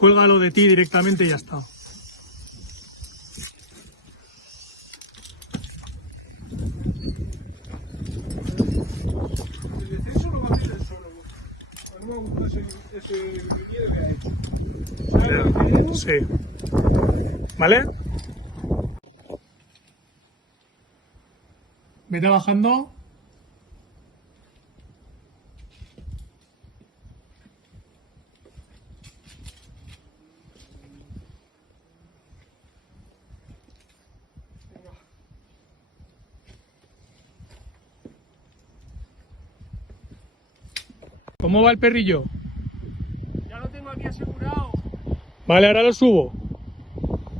cuélgalo de ti directamente y ya está. El descenso lo va a hacer el solo. A mí me gusta ese vídeo que ha hecho. ¿Sabes lo que queremos? Sí. ¿Vale? Vete bajando. ¿Cómo va el perrillo? Ya lo tengo aquí asegurado. Vale, ahora lo subo.